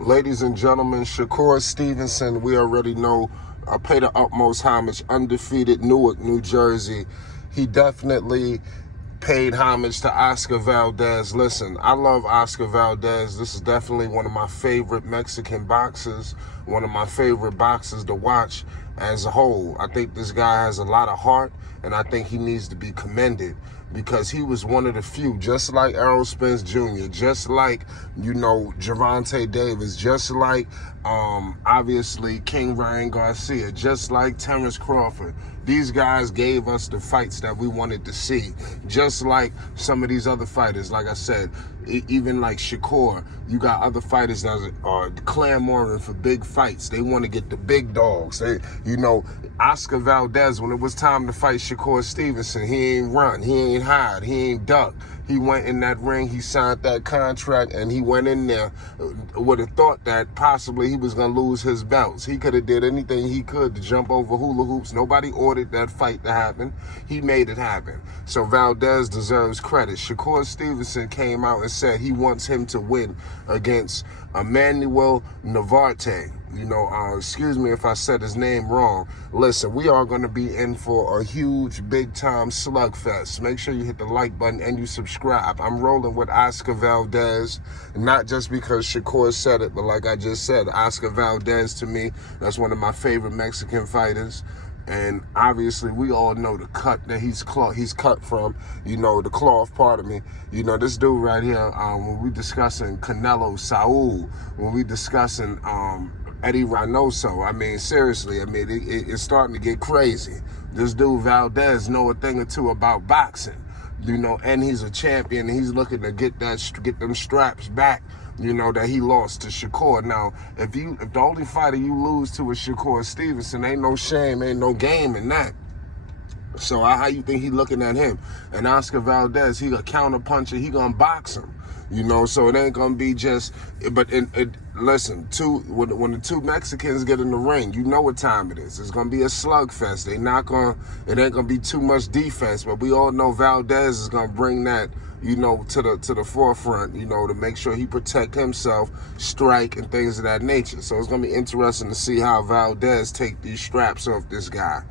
Ladies and gentlemen, Shakur Stevenson, we already know, I pay the utmost homage, undefeated Newark, New Jersey. He definitely paid homage to Oscar Valdez. Listen, I love Oscar Valdez. This is definitely one of my favorite Mexican boxers, one of my favorite boxers to watch as a whole. I think this guy has a lot of heart, and I think he needs to be commended because he was one of the few, just like Errol Spence Jr., just like, Gervonta Davis, just like, obviously, King Ryan Garcia, just like Terrence Crawford. These guys gave us the fights that we wanted to see, just like some of these other fighters. Like I said, even like Shakur, you got other fighters that are clamoring for big fights. They want to get the big dogs. Oscar Valdez, when it was time to fight Shakur Stevenson, he ain't run, he ain't hide, he ain't duck. He went in that ring, he signed that contract, and he went in there with a thought that possibly he was going to lose his belts. He could have did anything he could to jump over hula hoops. Nobody ordered that fight to happen. He made it happen. So Valdez deserves credit. Shakur Stevenson came out and said he wants him to win against Emanuel Navarrete. Excuse me if I said his name wrong. Listen, we are going to be in for a huge, big-time slugfest. Make sure you hit the like button and you subscribe. I'm rolling with Oscar Valdez, not just because Shakur said it, but like I just said, Oscar Valdez, to me, that's one of my favorite Mexican fighters. And obviously, we all know the cut that he's cut from, the cloth, pardon me. This dude right here, when we discussing Canelo, Saul, when we discussing Eddie Reynoso, I mean, seriously, it's starting to get crazy. This dude Valdez know a thing or two about boxing, and he's a champion, and he's looking to get them straps back, that he lost to Shakur. Now, if the only fighter you lose to is Shakur Stevenson, ain't no shame, ain't no game in that. So how you think he looking at him? And Oscar Valdez, he a counter puncher, he gonna box him. So it ain't gonna be just, but listen, when the two Mexicans get in the ring, you know what time it is. It's gonna be a slugfest. It ain't gonna be too much defense, but we all know Valdez is gonna bring that, to the forefront, to make sure he protect himself, strike, and things of that nature. So it's gonna be interesting to see how Valdez take these straps off this guy.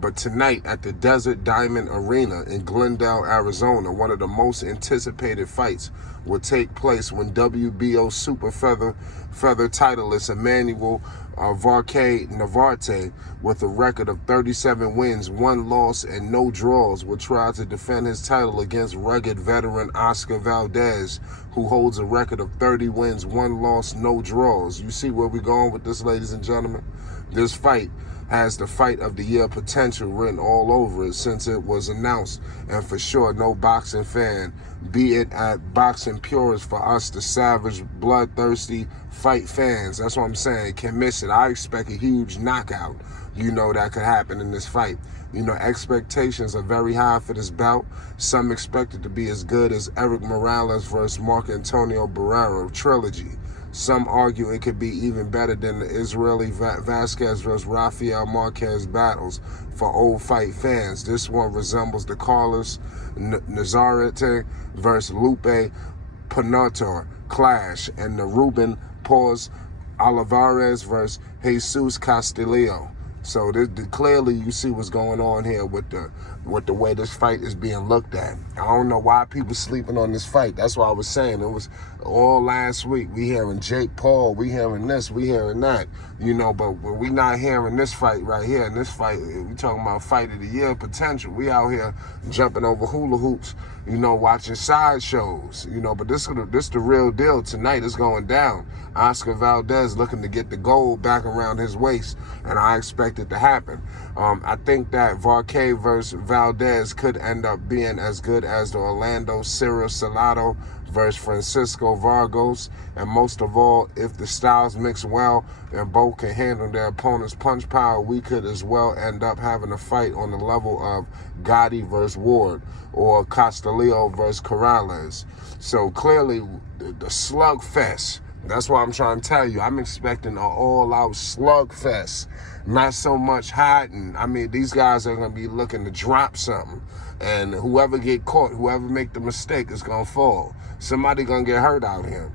But tonight at the Desert Diamond Arena in Glendale, Arizona, one of the most anticipated fights will take place when WBO super feather titleist Emanuel Navarrete, with a record of 37 wins, 1 loss, and no draws, will try to defend his title against rugged veteran Oscar Valdez, who holds a record of 30 wins, 1 loss, no draws. You see where we're going with this, ladies and gentlemen? This fight has the fight of the year potential written all over it since it was announced, and for sure no boxing fan, be it at boxing purists, for us the savage, bloodthirsty fight fans, that's what I'm saying, can miss it. I expect a huge knockout, that could happen in this fight. Expectations are very high for this bout. Some expect it to be as good as Eric Morales versus Marc Antonio Barrera trilogy. Some argue it could be even better than the Israeli Vasquez versus Rafael Marquez battles for old fight fans. This one resembles the Carlos Navarrete versus Lupe Pinator clash and the Ruben Paz Olivares versus Jesus Castillo. So clearly you see what's going on here with the way this fight is being looked at. I don't know why people sleeping on this fight. That's why I was saying it was all last week. We hearing Jake Paul, we hearing this, we hearing that, but we not hearing this fight right here. And this fight, we talking about fight of the year potential. We out here jumping over hula hoops, watching sideshows, but this the real deal tonight. It's going down. Oscar Valdez looking to get the gold back around his waist, and I expect it to happen. I think that Varquez versus Valdez could end up being as good as the Orlando Cyril Salado versus Francisco Vargas, and most of all, if the styles mix well and both can handle their opponent's punch power, we could as well end up having a fight on the level of Gotti versus Ward or Castillo versus Corrales. So clearly, the slugfest. That's why I'm trying to tell you, I'm expecting an all-out slugfest, not so much hiding. These guys are going to be looking to drop something, and whoever get caught, whoever make the mistake is going to fall. Somebody going to get hurt out here.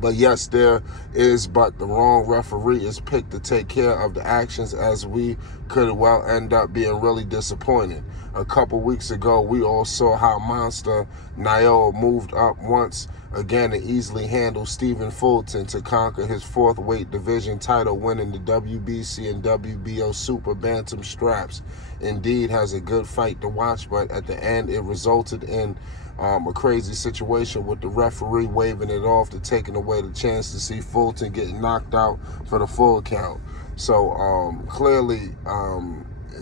But yes, there is, but the wrong referee is picked to take care of the actions, as we could well end up being really disappointed. A couple weeks ago, we all saw how monster Navarrete moved up once again to easily handle Stephen Fulton to conquer his 4th weight division title, winning the WBC and WBO Super Bantam straps. Indeed, has a good fight to watch, but at the end, it resulted in a crazy situation with the referee waving it off to taking away the chance to see Fulton getting knocked out for the full count. So clearly,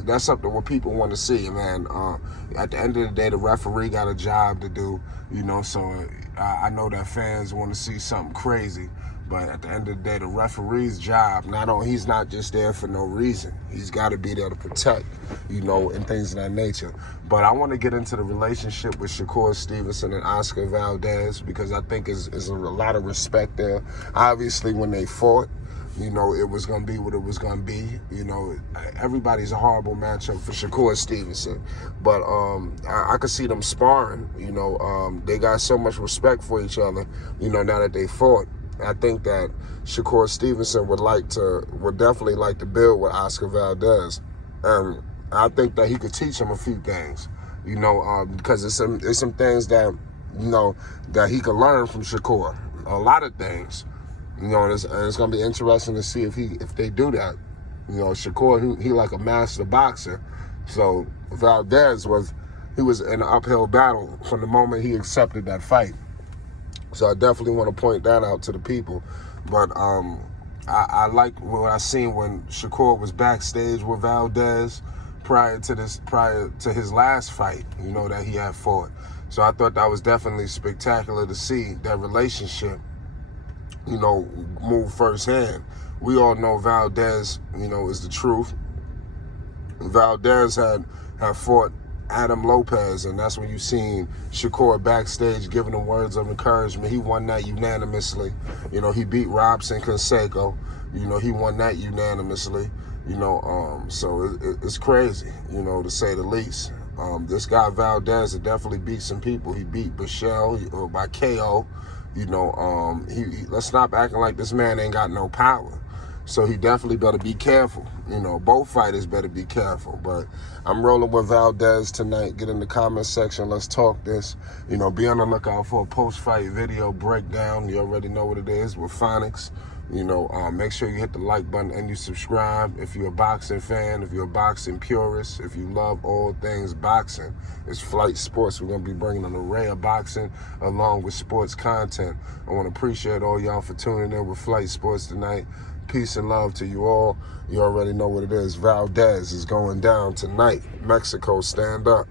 that's something what people want to see, man. At the end of the day, the referee got a job to do, so I know that fans want to see something crazy. But at the end of the day, the referee's job, he's not just there for no reason. He's got to be there to protect, and things of that nature. But I want to get into the relationship with Shakur Stevenson and Oscar Valdez, because I think is a lot of respect there. Obviously, when they fought, it was going to be what it was going to be. Everybody's a horrible matchup for Shakur Stevenson. But I could see them sparring. They got so much respect for each other, now that they fought. I think that Shakur Stevenson would definitely like to build with Oscar Valdez. I think that he could teach him a few things, because there's some things that, that he could learn from Shakur. A lot of things, and it's going to be interesting to see if they do that. Shakur, he like a master boxer. So Valdez was in an uphill battle from the moment he accepted that fight. So I definitely want to point that out to the people. But I like what I seen when Shakur was backstage with Valdez prior to his last fight, that he had fought. So I thought that was definitely spectacular to see that relationship, move firsthand. We all know Valdez, is the truth. Valdez had fought Adam Lopez, and that's when you seen Shakur backstage giving him words of encouragement. He won that unanimously. He beat Robson Canseco. He won that unanimously. So it's crazy, to say the least. This guy Valdez had definitely beat some people. He beat Bichelle by KO. Let's stop acting like this man ain't got no power. So he definitely better be careful. Both fighters better be careful. But I'm rolling with Valdez tonight. Get in the comment section. Let's talk this. Be on the lookout for a post-fight video breakdown. You already know what it is with Phonics. Make sure you hit the like button and you subscribe. If you're a boxing fan, if you're a boxing purist, if you love all things boxing, it's Flight Sports. We're going to be bringing an array of boxing along with sports content. I want to appreciate all y'all for tuning in with Flight Sports tonight. Peace and love to you all. You already know what it is. Valdez is going down tonight. Mexico, stand up.